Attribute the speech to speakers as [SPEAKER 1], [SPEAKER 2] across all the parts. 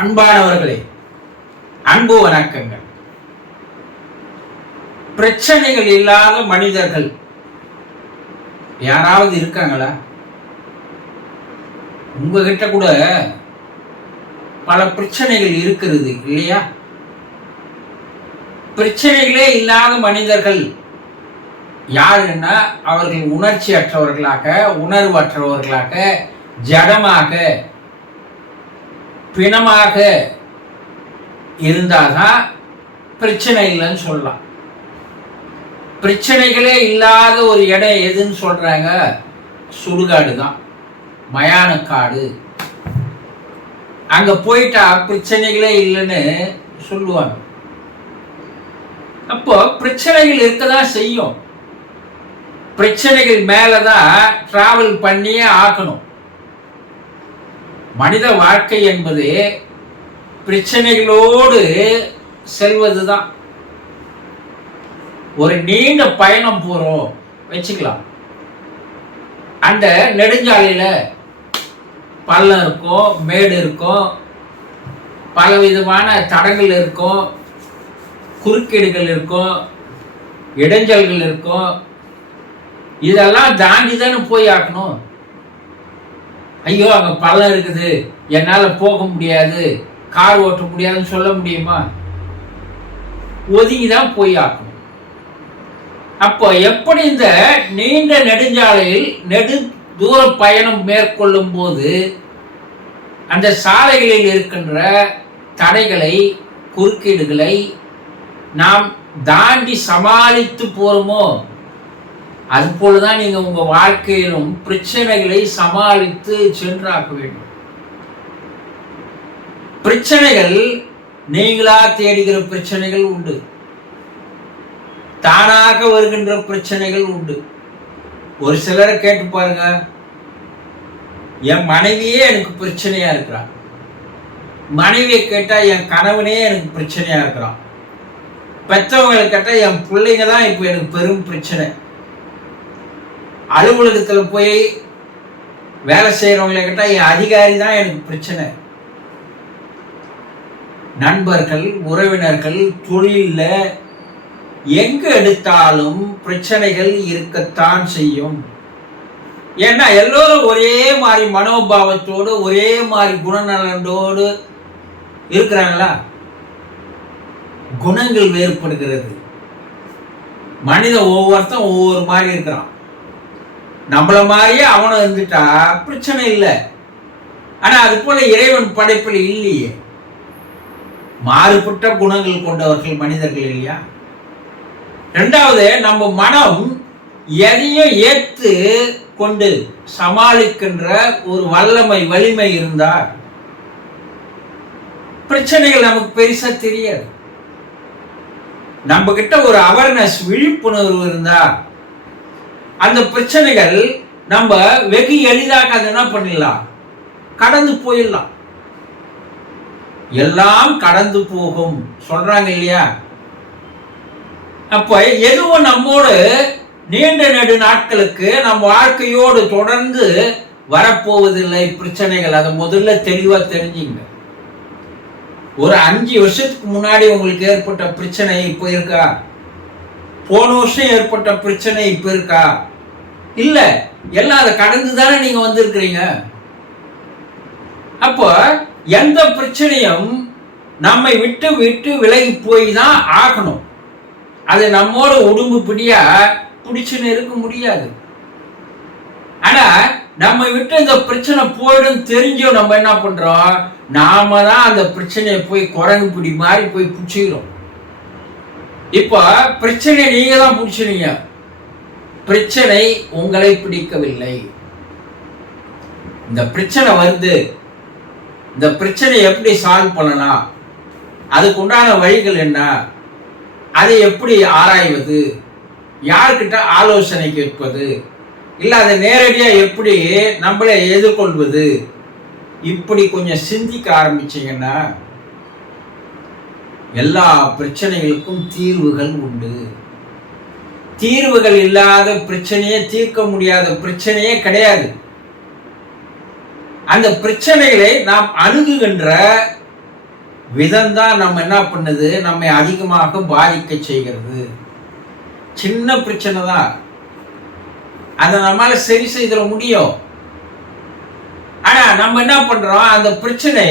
[SPEAKER 1] அன்பானவர்களே அன்பு வணக்கங்கள். பிரச்சனைகள் இல்லாத மனிதர்கள் யாராவது இருக்காங்களா? உங்ககிட்ட கூட பல பிரச்சனைகள் இருக்கிறது இல்லையா? பிரச்சனைகளே இல்லாத மனிதர்கள் யாருன்னா அவர்கள் உணர்ச்சி அற்றவர்களாக உணர்வற்றவர்களாக ஜடமாக பிணமாக இருந்தாதான் பிரச்சனை இல்லைன்னு சொல்லலாம். பிரச்சனைகளே இல்லாத ஒரு இடம் எதுன்னு சொல்கிறாங்க சுடுகாடு தான் மயானக்காடு. அங்கே போயிட்டா பிரச்சனைகளே இல்லைன்னு சொல்லுவாங்க. அப்போ பிரச்சனைகள் இருக்க தான் செய்யும். பிரச்சனைகள் மேலே தான் ட்ராவல் பண்ணியே ஆகணும். மனித வாழ்க்கை என்பது பிரச்சனைகளோடு செல்வதுதான். ஒரு நீண்ட பயணம் போறோம் வச்சுக்கலாம். அந்த நெடுஞ்சாலையில பள்ளம் இருக்கும் மேடு இருக்கும் பல விதமான தடங்கள் இருக்கும் குறுக்கீடுகள் இருக்கும் இடைஞ்சல்கள் இருக்கும் இதெல்லாம் தாண்டி தானே போய் ஆக்கணும். ஐயோ அங்கே பள்ளம் இருக்குது. என்னால் போக முடியாது. கார் ஓட்ட முடியாதுன்னு சொல்ல முடியுமா? ஒதுங்கி தான் போய் ஆகும் அப்போ எப்படி இந்த நீண்ட நெடுஞ்சாலையில் நெடு தூர பயணம் மேற்கொள்ளும் போது அந்த சாலைகளில் இருக்கின்ற தடைகளை குறுக்கீடுகளை நாம் தாண்டி சமாளித்து போகிறோமோ அதுபோல் தான் நீங்க உங்க வாழ்க்கையிலும் பிரச்சனைகளை சமாளித்து சென்றாக்க வேண்டும். பிரச்சனைகள் நீங்களா தேடுகிற பிரச்சனைகள் உண்டு. தானாக வருகின்ற பிரச்சனைகள் உண்டு. ஒரு சிலரை கேட்டு பாருங்க. என் மனைவியே எனக்கு பிரச்சனையா இருக்கிறான். மனைவியை கேட்டால் என் கணவனே எனக்கு பிரச்சனையா இருக்கிறான். பெற்றவங்களை கேட்டால் என் பிள்ளைங்க தான் இப்போ எனக்கு பெரும் பிரச்சனை. அலுவலகத்தில் போய் வேலை செய்கிறவங்கள கேட்டால் என் அதிகாரி தான் எனக்கு பிரச்சனை. நண்பர்கள் உறவினர்கள் தொழிலில் எங்கே எடுத்தாலும் பிரச்சனைகள் இருக்கத்தான் செய்யும். ஏன்னா எல்லோரும் ஒரே மாதிரி மனோபாவத்தோடு ஒரே மாதிரி குணநலனோடு இருக்கிறாங்களா? குணங்கள் வேறுபடுகிறது. மனித ஒவ்வொருத்தன் ஒவ்வொரு மாதிரி இருக்கிறான். நம்மள மாதிரியே அவனை இருந்துட்டா பிரச்சனை இல்லை. ஆனா அது போல இறைவன் படைப்பில் இல்லையே. மாறுபட்ட குணங்கள் கொண்டவர்கள் மனிதர்கள் இல்லையா? ரெண்டாவது நம்ம மனம் எதையும் ஏத்து கொண்டு சமாளிக்கின்ற ஒரு வல்லமை வலிமை இருந்தால் பிரச்சனைகள் நமக்கு பெருசா தெரியாது. நம்ம கிட்ட ஒரு அவேர்னஸ் விழிப்புணர்வு இருந்தா அந்த பிரச்சனைகள் நம்ம வெகு எளிதாக அதை என்ன பண்ணிடலாம்? கடந்து போயிடலாம். எல்லாம் கடந்து போகும். சொல்றாங்க இல்லையா? அப்ப எதுவும் நம்மோடு நீண்ட நெடு நாட்களுக்கு நம் வாழ்க்கையோடு தொடர்ந்து வரப்போவதில்லை பிரச்சனைகள். அதை முதல்ல தெளிவா தெரிஞ்சுங்க. ஒரு அஞ்சு வருஷத்துக்கு முன்னாடி உங்களுக்கு ஏற்பட்ட பிரச்சனை இப்போ இருக்கா? போன வருஷம் ஏற்பட்ட பிரச்சனை இப்ப இருக்கா? இல்லை எல்லாம் அதை கடந்து தானே நீங்கள் வந்திருக்கிறீங்க? அப்போ எந்த பிரச்சனையும் நம்மை விட்டு விட்டு விலகி போய் தான் ஆகணும். அது நம்மோட உடம்பு பிடியா பிடிச்சுன்னு இருக்க முடியாது. ஆனா நம்ம விட்டு இந்த பிரச்சனை போயிடும் தெரிஞ்சும் நம்ம என்ன பண்றோம்? நாம தான் அந்த பிரச்சனையை போய் குரங்கு பிடி மாதிரி போய் பிடிச்சிக்கிறோம். இப்போ பிரச்சனையை நீங்க தான் பிடிச்சினீங்க பிரச்சனை உங்களை பிடிக்கவில்லை. இந்த பிரச்சனை வருது இந்த பிரச்சனை எப்படி சால்வ் பண்ணலாம்? அதுக்கு உண்டான வழிகள் என்ன? அதை எப்படி ஆராய்வது? யார்கிட்ட ஆலோசனை கேட்பது? இல்லை அதை நேரடியாக எப்படி நம்மளே எதிர்கொள்வது? இப்படி கொஞ்சம் சிந்திக்க ஆரம்பிச்சிங்கன்னா எல்லா பிரச்சனைகளுக்கும் தீர்வுகள் உண்டு. தீர்வுகள் இல்லாத பிரச்சனையே தீர்க்க முடியாத பிரச்சனையே கிடையாது. அந்த பிரச்சனைகளை நாம் அணுகுகின்ற விதம்தான் நம்ம என்ன பண்ணுது? நம்மை அதிகமாக பாதிக்க செய்கிறது. சின்ன பிரச்சனை தான். அதை நம்மளால சரி செய்திட முடியும். ஆனா நம்ம என்ன பண்றோம்? அந்த பிரச்சனை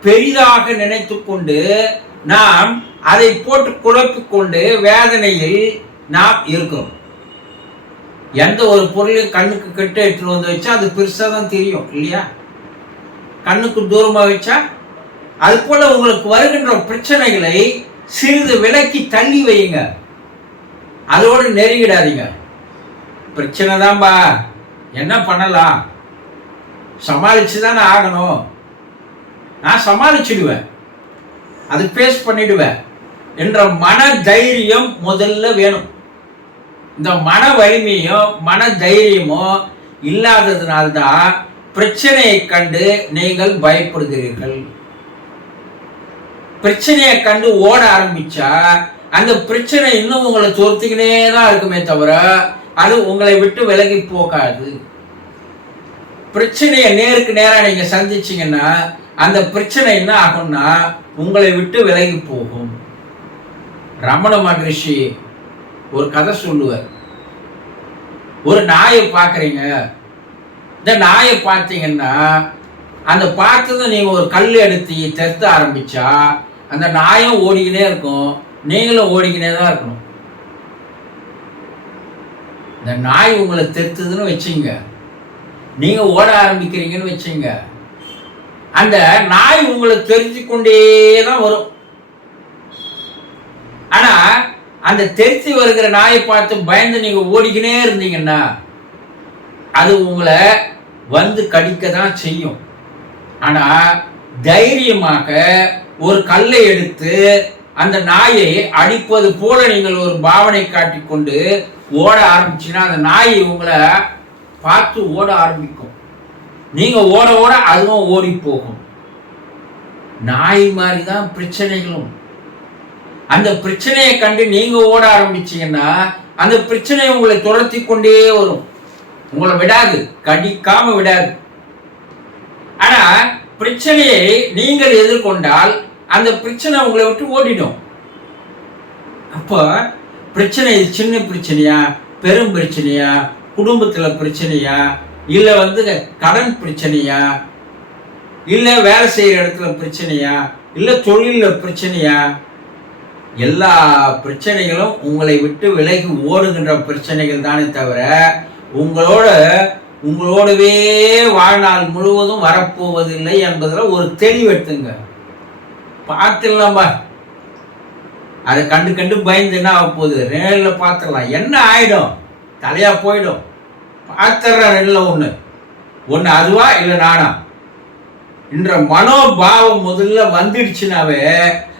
[SPEAKER 1] பெரிதாக நினைத்து கொண்டு நாம் அதை போட்டு குழப்பிக்கொண்டு வேதனையில் நாம் இருக்கிறோம் எந்த ஒரு பொருளையும் கண்ணுக்கு கெட்டு எடுத்துட்டு வந்து வச்சா அது பெருசாக தான் தெரியும் இல்லையா? கண்ணுக்கு தூரமாக வச்சா அது போல உங்களுக்கு வருகின்ற பிரச்சனைகளை சிறிது விலக்கி தள்ளி வையுங்க. அதோடு நெருங்கிடாதீங்க. பிரச்சனை தான்பா. என்ன பண்ணலாம்? சமாளிச்சு தானே ஆகணும். நான் சமாளிச்சிடுவேன். அது பேஸ் பண்ணிடுவேன். என்ற மன தைரியம் முதல்ல வேணும். இந்த மன வலிமையும் மன தைரியமும் இல்லாததுனால்தான் பிரச்சனையை கண்டு நீங்கள் பயப்படுகிறீர்கள். பிரச்சனையை கண்டு ஓட ஆரம்பிச்சா அந்த பிரச்சனை இன்னும் உங்களை துரத்திக்கினே தான் இருக்குமே தவிர அது உங்களை விட்டு விலகி போகாது. பிரச்சனையை நேருக்கு நேராக நீங்க சந்திச்சீங்கன்னா அந்த பிரச்சனை என்ன ஆகும்னா உங்களை விட்டு விலகி போகும். ரமண மகரிஷி ஒரு கதை சொல்லுவார். ஒரு நாயை பார்க்குறீங்க. இந்த நாயை பார்த்தீங்கன்னா அந்த பார்த்ததை நீங்கள் ஒரு கல் எடுத்து தெத்த ஆரம்பிச்சா அந்த நாயும் ஓடிக்கினே இருக்கும். நீங்களும் ஓடிக்கினே தான் இருக்கணும். இந்த நாய் உங்களை தெத்துதுன்னு வச்சுங்க. நீங்க ஓட ஆரம்பிக்கிறீங்கன்னு வச்சுங்க. அந்த நாய் உங்களை தெரிஞ்சு கொண்டே தான் வரும். ஆனா அந்த தெரிச்சு வருகிற நாயை பார்த்து பயந்து நீங்கள் ஓடிக்கினே இருந்தீங்கன்னா அது உங்களை வந்து கடிக்க தான் செய்யும். ஆனால் தைரியமாக ஒரு கல்லை எடுத்து அந்த நாயை அடிப்பது போல நீங்கள் ஒரு பாவனை காட்டிக்கொண்டு ஓட ஆரம்பிச்சீங்கன்னா அந்த நாய் உங்களை பார்த்து ஓட ஆரம்பிக்கும். நீங்கள் ஓட ஓட அதுவும் ஓடி போகும். நாய் மாதிரி தான் பிரச்சனைகளும். அந்த பிரச்சனையை கண்டு நீங்க ஓட ஆரம்பிச்சீங்கன்னா அந்த பிரச்சனை உங்களை துரத்தி கொண்டே வரும். உங்களை விடாது கடிக்காம விடாது. ஆனா பிரச்சனையை நீங்கள் எதிர்கொண்டால் அந்த பிரச்சனை உங்களை விட்டு ஓடிடும். அப்போ பிரச்சனை இது சின்ன பிரச்சனையா பெரும் பிரச்சனையா குடும்பத்தில் பிரச்சனையா இல்லை வந்து கடன் பிரச்சனையா இல்லை வேலை செய்கிற இடத்துல பிரச்சனையா இல்லை தொழிலில் பிரச்சனையா எல்லா பிரச்சனைகளும் உங்களை விட்டு விலகி ஓடுகின்ற பிரச்சனைகள் தானே தவிர உங்களோட உங்களோடவே வாழ்நாள் முழுவதும் வரப்போவதில்லை என்பதில் ஒரு தெளிவெடுத்துங்க பார்த்துடலாம்பா அதை கண்டு கண்டு பயந்து என்ன ஆக போகுது? நேரில் பார்த்துடலாம். என்ன ஆயிடும்? தலையாக போயிடும். பார்த்துடுற ரெண்டில் ஒன்று ஒன்று அதுவா இல்லை நானா? என்ற மனோபாவம் முதல்ல வந்துடுச்சுனாவே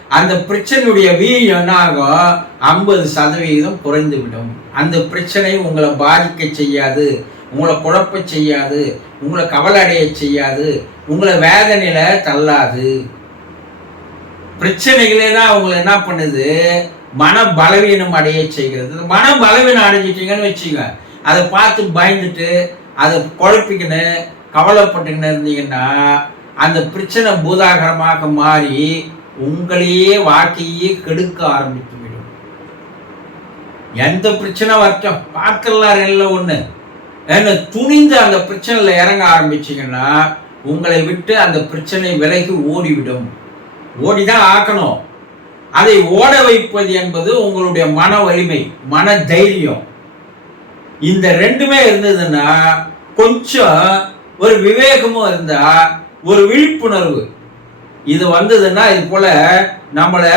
[SPEAKER 1] அந்த பிரச்சனையுடைய வீரியம் என்ன ஆகும் ஐம்பது சதவீதம் குறைந்து விடும் அந்த பிரச்சனை உங்களை பாதிக்க செய்யாது உங்களை குழப்ப செய்யாது உங்களை கவலை அடைய செய்யாது உங்களை வேதனையில தள்ளாது. பிரச்சனைகளே தான் அவங்களை என்ன பண்ணுது? மன பலவீனம் அடைய செய்கிறது. மன பலவீனம் அடைஞ்சிட்டீங்கன்னு வச்சுங்க அதை பார்த்து பயந்துட்டு அதை குழப்பிக்கின்னு கவலைப்பட்டுக்கின்னு இருந்தீங்கன்னா அந்த பிரச்சனை பூதாகரமாக மாறி உங்களையே வாழ்க்கையே கெடுக்க ஆரம்பித்து விடும் எந்த பிரச்சனை வரட்டும் பார்த்துடலாம் இல்லை ஒன்று ஏன்னா துணிந்து அந்த பிரச்சனையில் இறங்க ஆரம்பிச்சிங்கன்னா உங்களை விட்டு அந்த பிரச்சனை விலகி ஓடிவிடும். ஓடிதான் ஆக்கணும் அதை ஓட வைப்பது என்பது உங்களுடைய மன வலிமை மன தைரியம். இந்த ரெண்டுமே இருந்ததுன்னா கொஞ்சம் ஒரு விவேகமும் இருந்தா ஒரு விழிப்புணர்வு. இது வந்ததுன்னா இது போல நம்மளை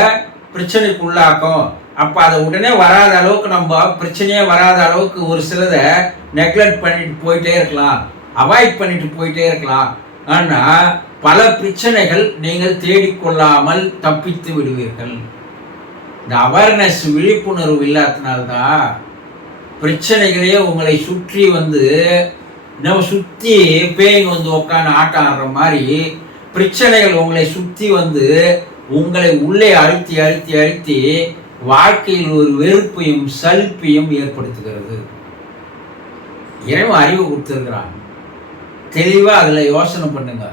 [SPEAKER 1] பிரச்சனைக்கு உள்ளாக்கும் அப்போ அதை உடனே வராத அளவுக்கு நம்ம பிரச்சனையே வராத அளவுக்கு ஒரு சிலதை நெக்லெக்ட் பண்ணிட்டு போயிட்டே இருக்கலாம். அவாய்ட் பண்ணிட்டு போயிட்டே இருக்கலாம். ஆனால் பல பிரச்சனைகள் நீங்கள் தேடிக்கொள்ளாமல் தப்பித்து விடுவீர்கள். இந்த அவேர்னஸ் விழிப்புணர்வு இல்லாதனால்தான் பிரச்சனைகளே உங்களை சுற்றி வந்து நம்ம சுற்றி பேய் வந்து உட்காந்து ஆட்டம் ஆடுற மாதிரி பிரச்சனைகள் உங்களை சுற்றி வந்து உங்களை உள்ளே அழுத்தி அழுத்தி அழுத்தி வாழ்க்கையில் ஒரு வெறுப்பையும் சலிப்பையும் ஏற்படுத்துகிறது. இறைவன் அறிவு கொடுத்துருக்கிறான். தெளிவாக அதில் யோசனை பண்ணுங்க.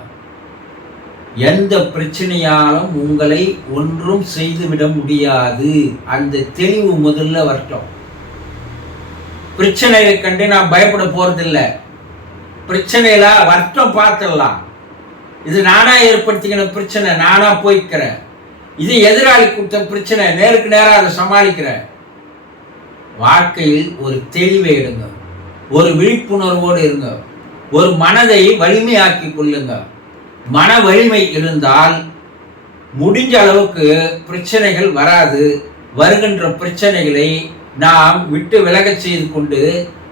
[SPEAKER 1] எந்த பிரச்சனையாலும் உங்களை ஒன்றும் செய்துவிட முடியாது. அந்த தெளிவு முதல்ல வரட்டும். பிரச்சனையை கண்டு நான் பயப்பட போறதில்லை. பிரச்சனையில வர்த்தம் பார்த்துடலாம். இது நானா ஏற்படுத்திக்கிற பிரச்சனை நானா போய்க்கிறேன் இது எதிராளி கொடுத்த பிரச்சனை நேருக்கு நேராக அதை சமாளிக்கிறேன் வாழ்க்கையில் ஒரு தெளிவை எடுங்க. ஒரு விழிப்புணர்வோடு இருங்க. ஒரு மனதை வலிமையாக்கி கொள்ளுங்க. மன வலிமை இருந்தால் முடிஞ்ச அளவுக்கு பிரச்சனைகள் வராது. வருகின்ற பிரச்சனைகளை நாம் விட்டு விலகச் செய்து கொண்டு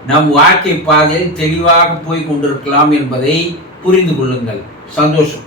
[SPEAKER 1] நம் வாழ்க்கை பாதையில் தெளிவாக போய் கொண்டிருக்கலாம் என்பதை புரிந்து கொள்ளுங்கள். சந்தோஷம்